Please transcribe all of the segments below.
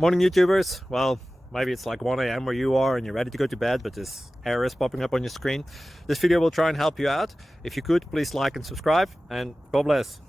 Morning YouTubers. Well, maybe it's like 1 a.m. where you are and you're ready to go to bed, but this error is popping up on your screen. This video will try and help you out. If you could, please like and subscribe, and God bless.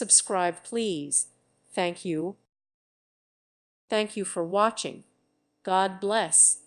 Subscribe, please. Thank you. Thank you for watching. God bless.